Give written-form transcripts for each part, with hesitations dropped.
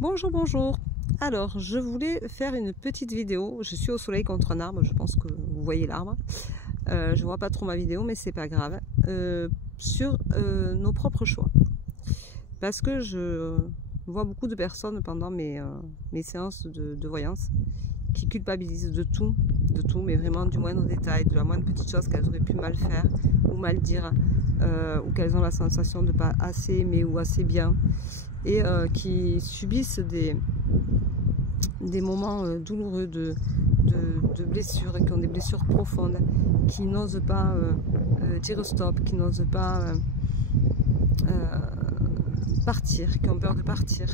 Bonjour, bonjour. Alors, je voulais faire une petite vidéo. Je suis au soleil contre un arbre, je pense que vous voyez l'arbre. Je vois pas trop ma vidéo, mais c'est pas grave. Sur nos propres choix. Parce que je vois beaucoup de personnes pendant mes séances de voyance qui culpabilisent de tout, mais vraiment du moindre détail, de la moindre petite chose qu'elles auraient pu mal faire ou mal dire, ou qu'elles ont la sensation de pas assez aimer ou assez bien, et qui subissent des moments douloureux de blessures, qui ont des blessures profondes, qui n'osent pas dire stop, qui n'osent pas partir, qui ont peur de partir,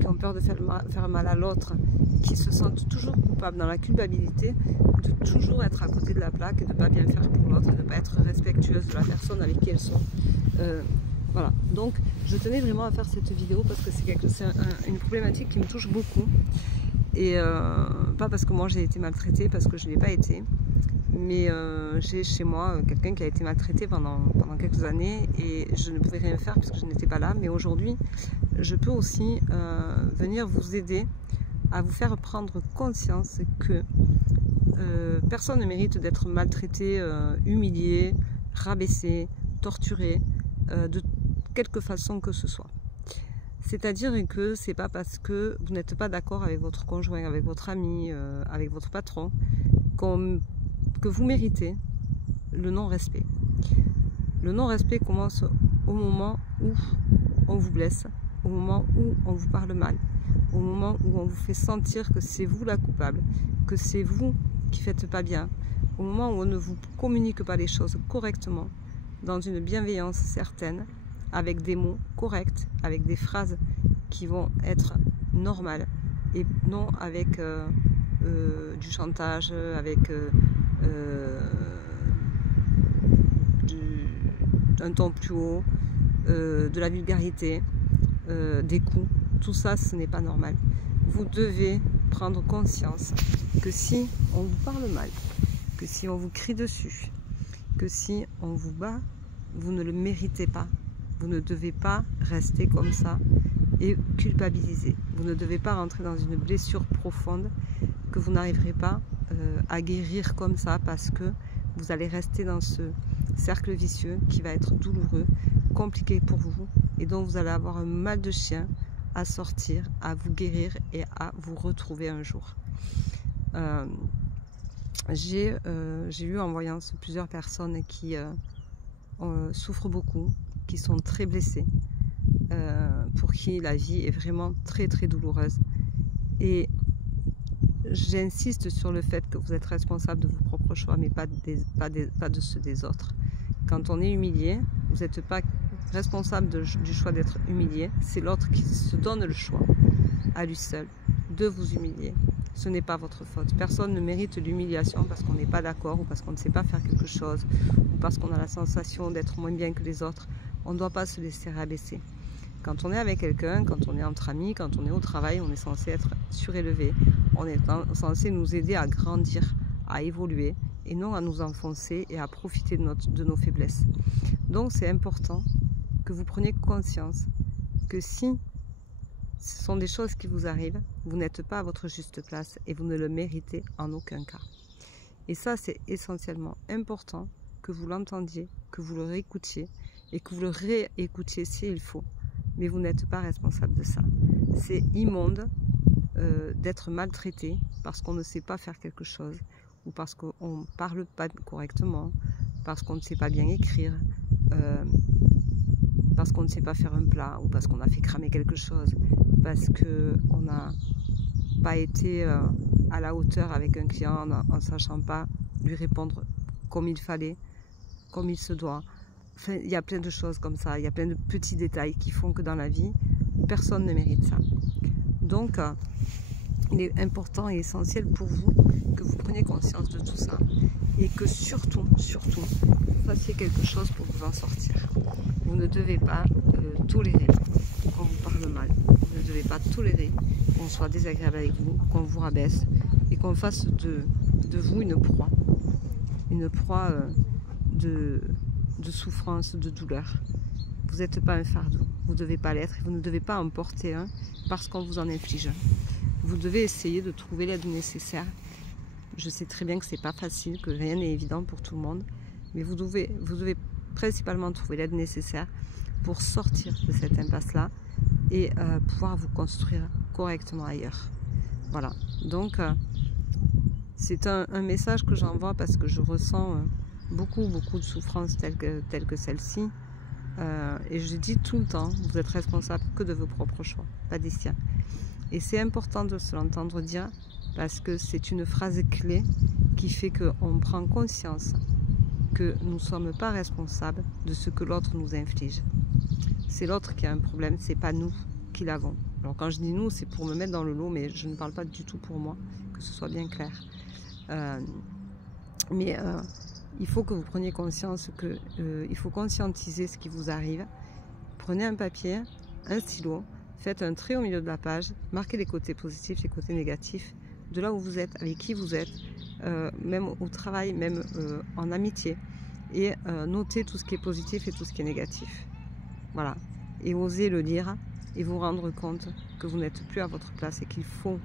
qui ont peur de faire mal à l'autre, qui se sentent toujours coupables dans la culpabilité de toujours être à côté de la plaque et de ne pas bien faire pour l'autre, de ne pas être respectueuse de la personne avec qui elles sont. Voilà, donc je tenais vraiment à faire cette vidéo parce que c'est une problématique qui me touche beaucoup. Et pas parce que moi j'ai été maltraitée, parce que je ne l'ai pas été, mais j'ai chez moi quelqu'un qui a été maltraité pendant quelques années et je ne pouvais rien faire puisque je n'étais pas là. Mais aujourd'hui, je peux aussi venir vous aider à vous faire prendre conscience que personne ne mérite d'être maltraité, humilié, rabaissé, torturé, de quelque façon que ce soit. C'est-à-dire que c'est pas parce que vous n'êtes pas d'accord avec votre conjoint, avec votre ami, avec votre patron, que vous méritez le non-respect. Le non-respect commence au moment où on vous blesse, au moment où on vous parle mal, au moment où on vous fait sentir que c'est vous la coupable, que c'est vous qui faites pas bien, au moment où on ne vous communique pas les choses correctement, dans une bienveillance certaine, avec des mots corrects, avec des phrases qui vont être normales et non avec du chantage, avec un ton plus haut, de la vulgarité, des coups. Tout ça, ce n'est pas normal. Vous devez prendre conscience que si on vous parle mal, que si on vous crie dessus, que si on vous bat, vous ne le méritez pas. Vous ne devez pas rester comme ça et culpabiliser. Vous ne devez pas rentrer dans une blessure profonde que vous n'arriverez pas à guérir comme ça, parce que vous allez rester dans ce cercle vicieux qui va être douloureux, compliqué pour vous, et dont vous allez avoir un mal de chien à sortir, à vous guérir et à vous retrouver un jour. J'ai eu en voyance plusieurs personnes qui souffrent beaucoup, qui sont très blessés, pour qui la vie est vraiment très très douloureuse. Et j'insiste sur le fait que vous êtes responsable de vos propres choix, mais pas de ceux des autres. Quand on est humilié, vous n'êtes pas responsable du choix d'être humilié, c'est l'autre qui se donne le choix, à lui seul, de vous humilier. Ce n'est pas votre faute. Personne ne mérite l'humiliation parce qu'on n'est pas d'accord, ou parce qu'on ne sait pas faire quelque chose, ou parce qu'on a la sensation d'être moins bien que les autres. On ne doit pas se laisser rabaisser. Quand on est avec quelqu'un, quand on est entre amis, quand on est au travail, on est censé être surélevé. On est censé nous aider à grandir, à évoluer, et non à nous enfoncer et à profiter de nos faiblesses. Donc c'est important que vous preniez conscience que si ce sont des choses qui vous arrivent, vous n'êtes pas à votre juste place et vous ne le méritez en aucun cas. Et ça, c'est essentiellement important que vous l'entendiez, que vous le réécoutiez et que vous le réécoutiez s'il faut. Mais vous n'êtes pas responsable de ça. C'est immonde d'être maltraité parce qu'on ne sait pas faire quelque chose, ou parce qu'on ne parle pas correctement, parce qu'on ne sait pas bien écrire, parce qu'on ne sait pas faire un plat, ou parce qu'on a fait cramer quelque chose, parce qu'on n'a pas été à la hauteur avec un client en ne sachant pas lui répondre comme il fallait, comme il se doit. Enfin, il y a plein de choses comme ça, il y a plein de petits détails qui font que dans la vie, personne ne mérite ça. Donc, il est important et essentiel pour vous que vous preniez conscience de tout ça et que surtout, vous fassiez quelque chose pour vous en sortir. Vous ne devez pas tolérer qu'on vous parle mal. Vous ne devez pas tolérer qu'on soit désagréable avec vous, qu'on vous rabaisse et qu'on fasse de vous une proie de souffrance, de douleur. Vous n'êtes pas un fardeau, vous ne devez pas l'être, et vous ne devez pas en porter un parce qu'on vous en inflige. Vous devez essayer de trouver l'aide nécessaire. Je sais très bien que c'est pas facile, que rien n'est évident pour tout le monde, mais vous devez principalement trouver l'aide nécessaire pour sortir de cette impasse-là et pouvoir vous construire correctement ailleurs. Voilà, donc c'est un message que j'envoie parce que je ressens beaucoup de souffrances telles que celle-ci. Et je dis tout le temps, vous êtes responsable que de vos propres choix, pas des siens. Et c'est important de se l'entendre dire parce que c'est une phrase clé qui fait qu'on prend conscience que nous ne sommes pas responsables de ce que l'autre nous inflige. C'est l'autre qui a un problème, c'est pas nous qui l'avons. Alors quand je dis nous, c'est pour me mettre dans le lot, mais je ne parle pas du tout pour moi, que ce soit bien clair. Il faut que vous preniez conscience que il faut conscientiser ce qui vous arrive. Prenez un papier, un stylo, faites un trait au milieu de la page, marquez les côtés positifs, les côtés négatifs, de là où vous êtes, avec qui vous êtes, même au travail, même en amitié, et notez tout ce qui est positif et tout ce qui est négatif. Voilà, et osez le dire et vous rendre compte que vous n'êtes plus à votre place et qu'il faut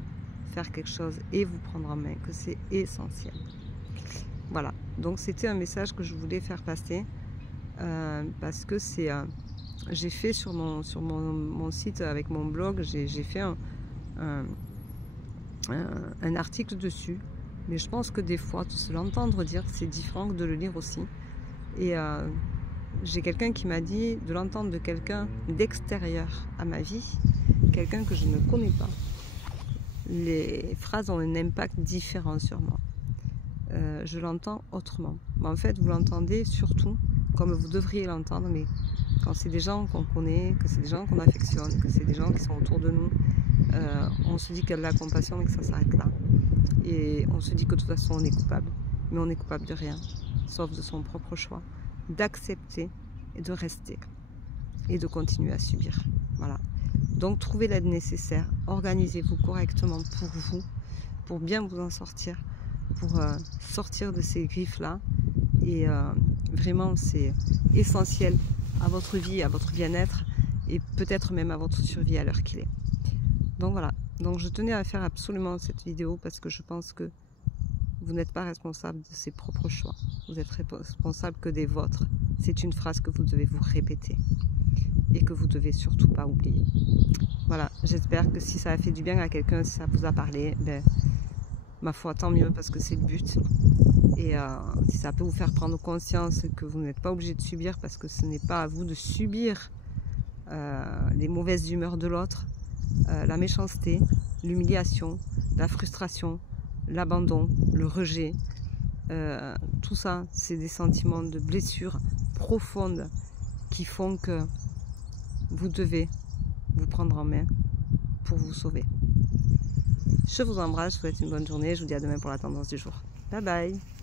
faire quelque chose et vous prendre en main, que c'est essentiel. Voilà, donc c'était un message que je voulais faire passer parce que c'est j'ai fait sur mon site avec mon blog, j'ai fait un article dessus, mais je pense que des fois, de se l'entendre dire, c'est différent que de le lire aussi. Et j'ai quelqu'un qui m'a dit de l'entendre de quelqu'un d'extérieur à ma vie, quelqu'un que je ne connais pas. Les phrases ont un impact différent sur moi. Je l'entends autrement. Mais en fait, vous l'entendez surtout comme vous devriez l'entendre, mais quand c'est des gens qu'on connaît, que c'est des gens qu'on affectionne, que c'est des gens qui sont autour de nous, on se dit qu'il y a de la compassion et que ça s'arrête là. Et on se dit que de toute façon on est coupable. Mais on est coupable de rien, sauf de son propre choix, d'accepter et de rester et de continuer à subir. Voilà. Donc trouvez l'aide nécessaire, organisez-vous correctement pour vous, pour bien vous en sortir, pour sortir de ces griffes-là. Et vraiment c'est essentiel à votre vie, à votre bien-être et peut-être même à votre survie à l'heure qu'il est. Donc voilà, donc je tenais à faire absolument cette vidéo parce que je pense que vous n'êtes pas responsable de ses propres choix. Vous êtes responsable que des vôtres. C'est une phrase que vous devez vous répéter et que vous devez surtout pas oublier. Voilà, j'espère que si ça a fait du bien à quelqu'un, si ça vous a parlé, ben, ma foi, tant mieux parce que c'est le but. Et si ça peut vous faire prendre conscience que vous n'êtes pas obligé de subir parce que ce n'est pas à vous de subir les mauvaises humeurs de l'autre, la méchanceté, l'humiliation, la frustration, l'abandon, le rejet, tout ça, c'est des sentiments de blessures profondes qui font que vous devez vous prendre en main pour vous sauver. Je vous embrasse, je vous souhaite une bonne journée, je vous dis à demain pour la tendance du jour. Bye bye!